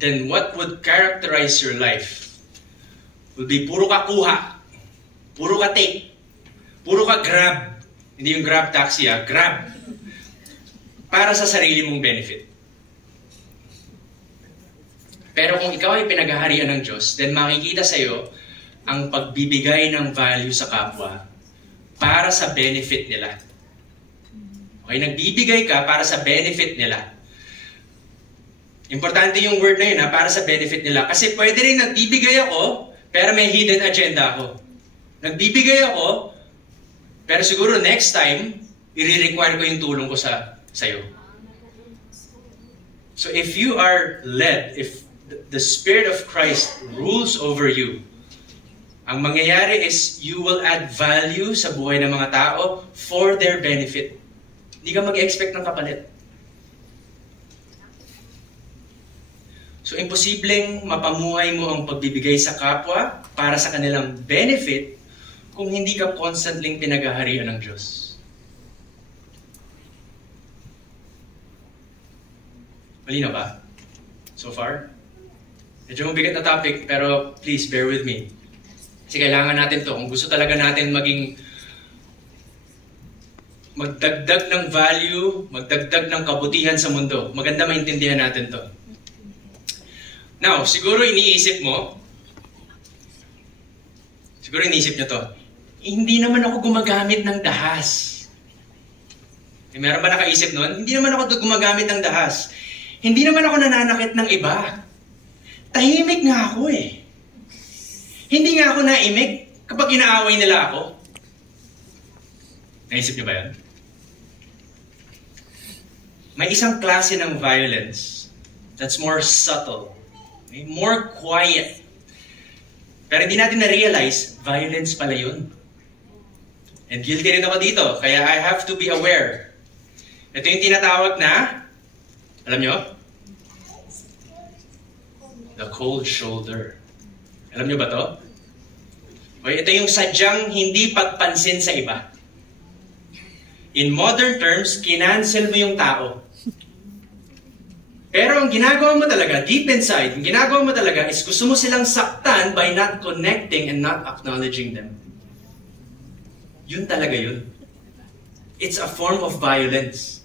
then what would characterize your life will be puro ka kuha, puro ka take, puro ka grab. Hindi yung grab taxi, grab. Para sa sarili mong benefit. Pero kung ikaw ay pinaghaharian ng Diyos, then makikita sa iyo ang pagbibigay ng value sa kapwa para sa benefit nila. Okay, nagbibigay ka para sa benefit nila. Importante yung word na yun, para sa benefit nila. Kasi pwede rin nagbibigay ako, pero may hidden agenda ako. Nagbibigay ako, pero siguro next time, i-require ko yung tulong ko sa'yo. So if you are led, if the Spirit of Christ rules over you, ang mangyayari is you will add value sa buhay ng mga tao for their benefit. Hindi ka mag-expect ng kapalit. So imposibleng mapamuhay mo ang pagbibigay sa kapwa para sa kanilang benefit kung hindi ka constantly pinaghaharian ng Diyos. Malinaw ba? So far? Medyo mabigat na topic, pero please bear with me. Kasi kailangan natin to. Kung gusto talaga natin magdagdag ng value, magdagdag ng kabutihan sa mundo, maganda maintindihan natin to. Now, siguro iniisip nyo to, hindi naman ako gumagamit ng dahas. Meron ba nakaisip nun? Hindi naman ako gumagamit ng dahas. Hindi naman ako nananakit ng iba. Tahimik nga ako eh. Hindi nga ako naimik kapag inaaway nila ako. Naisip niyo ba yan? May isang klase ng violence that's more subtle, more quiet. Pero hindi natin na-realize, violence pala yun. And guilty rin ako dito, kaya I have to be aware. Ito yung tinatawag na, alam nyo? The cold shoulder. Alam nyo ba to? Okay, ito yung sadyang hindi pagpansin sa iba. In modern terms, kinancel mo yung tao. Pero ang ginagawa mo talaga, deep inside, ang ginagawa mo talaga is gusto mo silang saktan by not connecting and not acknowledging them. Yun talaga yun. It's a form of violence.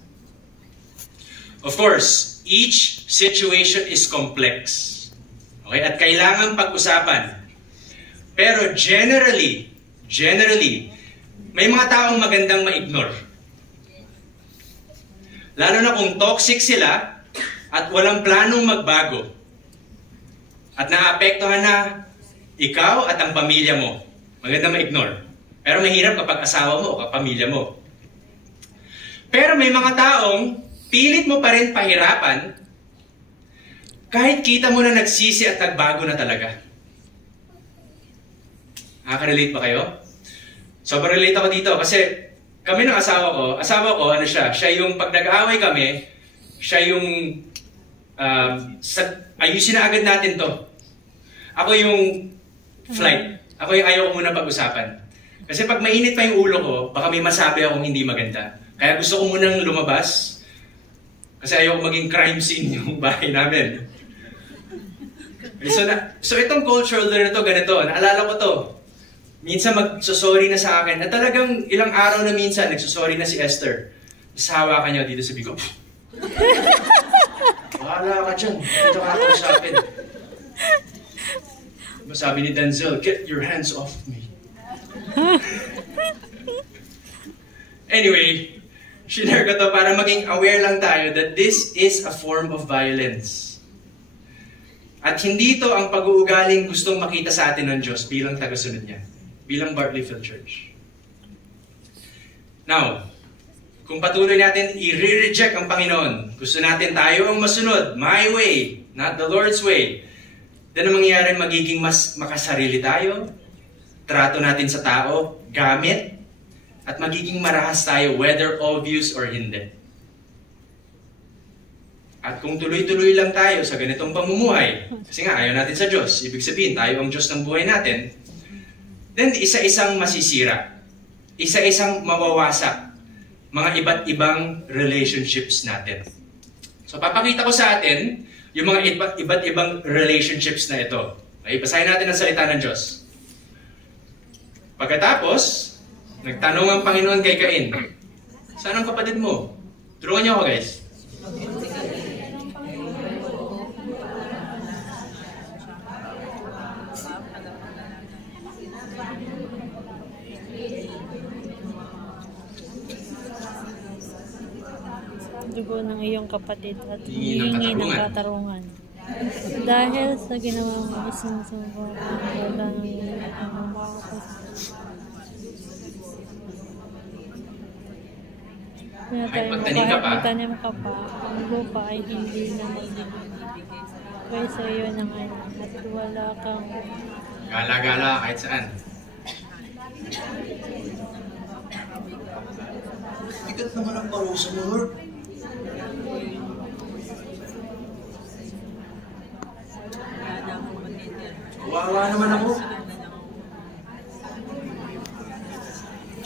Of course, each situation is complex. Okay? At kailangan pag-usapan. Pero generally, may mga taong magandang ma-ignore. Lalo na kung toxic sila at walang planong magbago. At naapektuhan na ikaw at ang pamilya mo. Maganda ma-ignore. Pero mahirap kapag asawa mo o kapamilya mo. Pero may mga taong pilit mo pa rin pahirapan kahit kita mo na nagsisi at nagbago na talaga. Nakaka-relate ba kayo? Sobrang relate ako dito kasi kami ng asawa ko, ano siya yung pag nag-aaway kami, siya yung ayusin na agad natin to. Ako yung flight. Ako yung ayaw ko muna pag-usapan. Kasi pag mainit pa yung ulo ko, baka may masabi akong hindi maganda. Kaya gusto ko munang lumabas kasi ayaw ko maging crime scene yung bahay namin. So itong cold shoulder na to, ganito, naalala ko to. Minsan magsusorry na sa akin, na talagang ilang araw na minsan, nagsusorry na si Esther. Sawa ka niya dito sa bigo. Bahala ka dyan, dito ka ako sa akin. Sabi ni Denzel, get your hands off me. Anyway, share ko to para maging aware lang tayo that this is a form of violence. At hindi ito ang pag-uugaling gustong makita sa atin ng Diyos bilang tagasunod niya, bilang Bartleyfield Church. Now, kung patuloy natin i-reject ang Panginoon, gusto natin tayo ang masunod, my way, not the Lord's way, then ang mangyayari magiging mas makasarili tayo, trato natin sa tao, gamit, at magiging marahas tayo whether obvious or hindi. At kung tuloy-tuloy lang tayo sa ganitong pamumuhay, kasi nga ayaw natin sa Diyos, ibig sabihin tayo ang Diyos ng buhay natin, then isa-isang masisira, isa-isang mawawasak, mga iba't ibang relationships natin. So papakita ko sa atin yung mga iba't ibang relationships na ito. Okay, basahin natin ang salita ng Diyos. Pagkatapos, nagtanong ang Panginoon kay Cain, saan ang kapatid mo? Tulungan niyo ako, guys. Dugo ng iyong kapatid at Hingi ng hihingi ng katarungan. katarungan. Dahil sa ginawa mo isinusubo ang wala ng iyong Kahit magtanim ka pa, magtanim ka pa, ang lupa ay hindi na magbibigay. Kaya sa iyo ng anak at wala kang gala-gala kahit saan. Bigat naman ang parusa mo, Lord. Kawawa naman ako.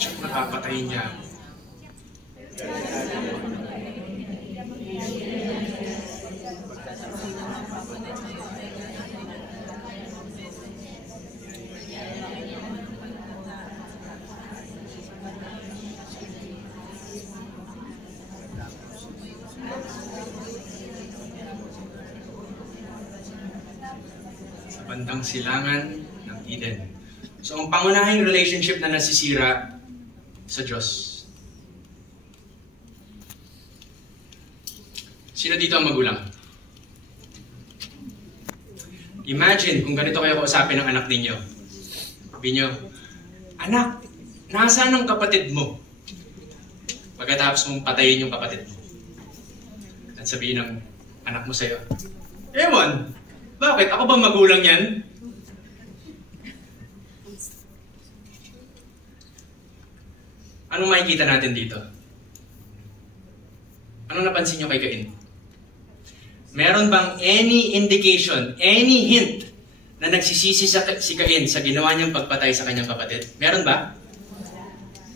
Tsaka nakapatayin niya. Bandang silangan ng Eden. So, ang pangunahing relationship na nasisira sa Diyos. Sino dito ang magulang? Imagine kung ganito kayo kausapin ng anak ninyo. Sabi nyo, anak, nasaan ang kapatid mo? Pagkatapos mong patayin yung kapatid mo. At sabihin ng anak mo sa'yo, ewan, bakit? Ako ba magulang yan? Anong makikita natin dito? Anong napansin nyo kay Cain? Meron bang any indication, any hint na nagsisisi si Cain sa ginawa niyang pagpatay sa kanyang kapatid? Meron ba?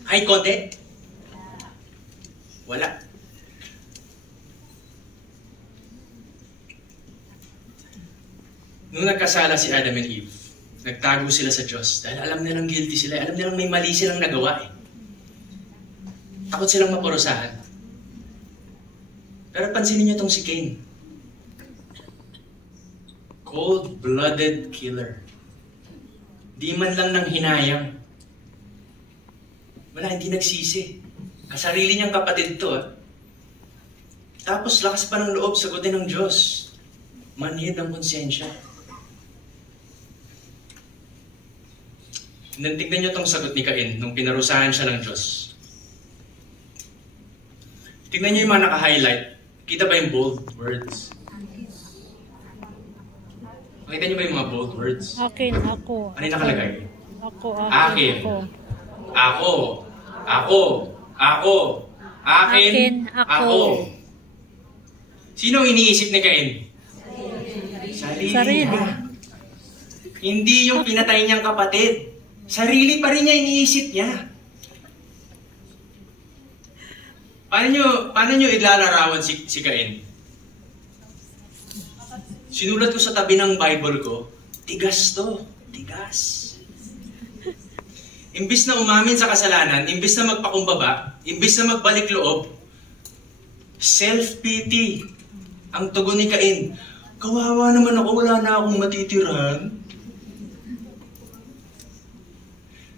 Kahit konti? Wala. Nung nagkasala si Adam and Eve, nagtago sila sa Diyos dahil alam nilang guilty sila, alam nilang may mali silang nagawa eh. Takot silang maparusahan. Pero pansinin niyo itong si Cain. Cold-blooded killer. Di man lang nang hinayang. Wala, hindi nagsisi. Kasarili niyang kapatid to. Tapos lakas pa ng loob, sagutin ng Diyos. Manhid ang konsensya. Tignan niyo itong sagot ni Cain nung pinarusahan siya ng Diyos. Tignan niyo yung mga naka-highlight. Kita ba yung bold words? Makita niyo ba yung mga bold words? akin, ako. Ano yung nakalagay? Ako, Akin. ako. Ako. Ako. Ako. Akin. Akin, ako. Sino ang iniisip ni Cain? Sarili niya. Hindi yung pinatay niyang kapatid. Sarili pa rin niya iniisip niya. Paano nyo ilalarawan si Cain? Sinulat ko sa tabi ng Bible ko, tigas to. Tigas. Imbis na umamin sa kasalanan, imbis na magpakumbaba, imbis na magbalik loob, self-pity ang tugon ni Cain. Kawawa naman ako, wala na akong matitirahan.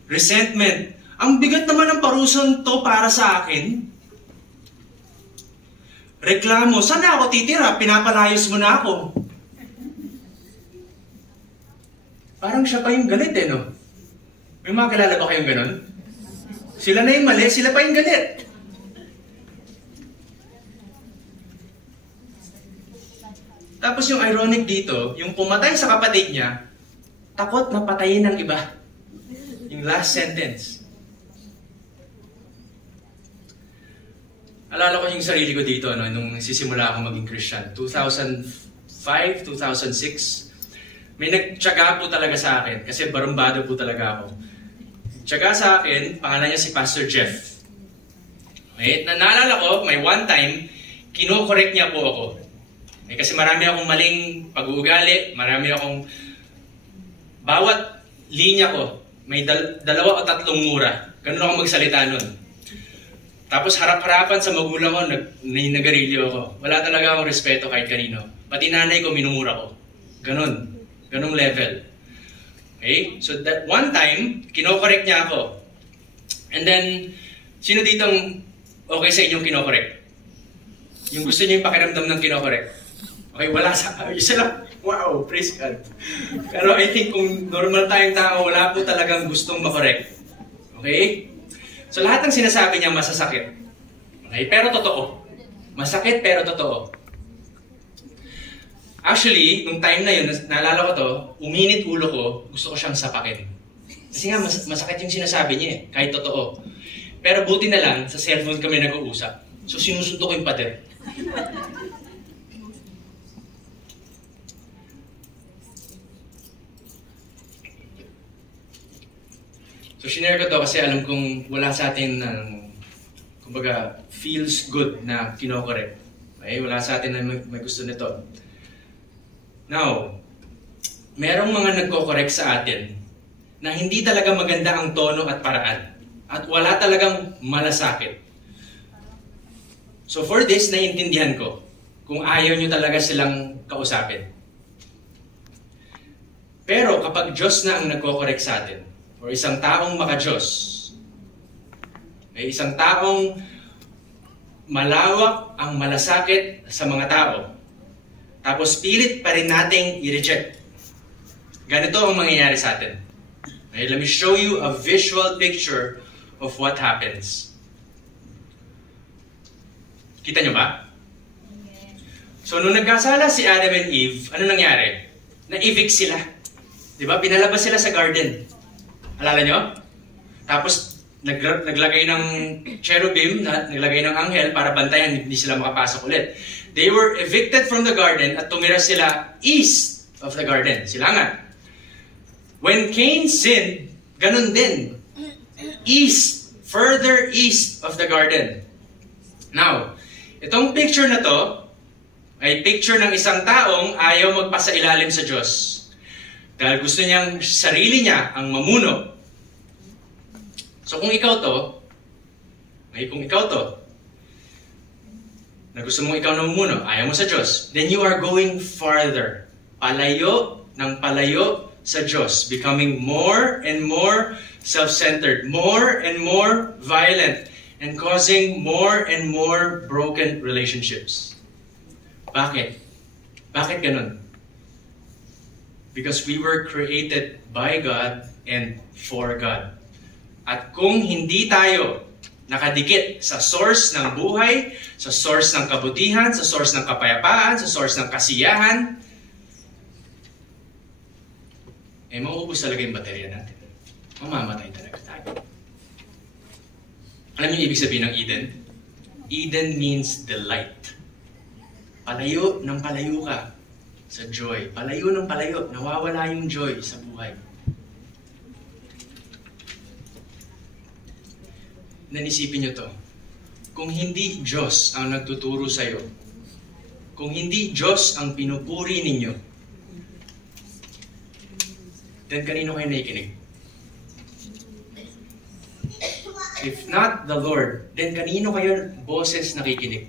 Resentment. Ang bigat naman ng parusan to para sa akin. Reklamo. Saan na ako titira? Pinapalayos mo na ako. Parang siya pa yung galit eh, no? May mga kilala ba kayong ganon? Sila na yung mali, sila pa yung galit. Tapos yung ironic dito, yung pumatay sa kapatid niya, takot na patayin ng iba. Yung last sentence. Alala ko yung sarili ko dito, no, nung sisimula ako maging Christian. 2005, 2006. May nagtyaga po talaga sa akin, kasi barumbado po talaga ako. Tyaga sa akin, pangalan niya si Pastor Jeff. Okay? Naalala ko, may one time, kino-correct niya po ako. Kasi marami akong maling pag-uugali, marami akong... Bawat linya ko, may 2 o 3 mura. Ganun ako magsalita nun. Tapos harap-harapan sa magulang ko, nagarilyo ako. Wala talaga akong respeto kahit kanino. Pati nanay ko, minumura ko. Ganun. Ganung level. Okay? So that one time, kinokorek niya ako. And then, sino ditong okay sa inyong kinokorek? Yung gusto niyo yung pakiramdam ng kinokorek? Okay, wala sa... Isa lang. Wow, praise God. Pero I think kung normal tayong tao, wala po talagang gustong makorek. Okay? So lahat ng sinasabi niya masasakit. Okay? Pero totoo. Masakit pero totoo. Actually, nung time na yun, naalala ko to, uminit ulo ko, gusto ko siyang sapakin. Kasi nga, masakit yung sinasabi niya eh, kahit totoo. Pero buti na lang, sa cellphone kami nag-uusap. So sinusunto ko yung pader. So shinare ko to kasi alam kong wala sa atin ng, kumbaga, feels good na kinokorek. Okay? Wala sa atin na may gusto nito. Now, merong mga nagko-correct sa atin na hindi talaga maganda ang tono at paraan. At wala talagang malasakit. So for this, naiintindihan ko kung ayaw nyo talaga silang kausapin. Pero kapag Diyos na ang nagko-correct sa atin, or isang taong maka-Diyos, ay isang taong malawak ang malasakit sa mga tao, tapos pilit pa rin nating i-reject. Ganito ang mangyayari sa atin. Okay, let me show you a visual picture of what happens. Kita nyo ba? So, nung nagkasala si Adam and Eve, ano nangyari? Na-evict sila. Diba? Pinalabas sila sa garden. Alala nyo? Tapos, naglagay ng cherubim, naglagay ng anghel para bantayan, hindi sila makapasok ulit. They were evicted from the garden at tumira sila east of the garden. Silangan. When Cain sinned, ganun din. East, further east of the garden. Now, itong picture na to ay picture ng isang taong ayaw magpasailalim sa Diyos. Dahil gusto niyang sarili niya ang mamuno. So kung ikaw to, na gusto mong ikaw na mamuno, ayaw mo sa Diyos, then you are going farther. Palayo ng palayo sa Diyos. Becoming more and more self-centered. More and more violent. And causing more and more broken relationships. Bakit? Bakit ganun? Because we were created by God and for God. At kung hindi tayo nakadikit sa source ng buhay, sa source ng kabutihan, sa source ng kapayapaan, sa source ng kasiyahan, mauubos talaga yung baterya natin. Mamamatay talaga tayo. Alam niyo ibig sabihin ng Eden? Eden means delight. Palayo ng palayo ka sa joy. Palayo ng palayo, nawawala yung joy sa buhay. Nanisipin niyo to. Kung hindi Diyos ang nagtuturo sa iyo, kung hindi Diyos ang pinupuri ninyo, then kanino kayo nakikinig? If not the Lord, then kanino kayo boses nakikinig?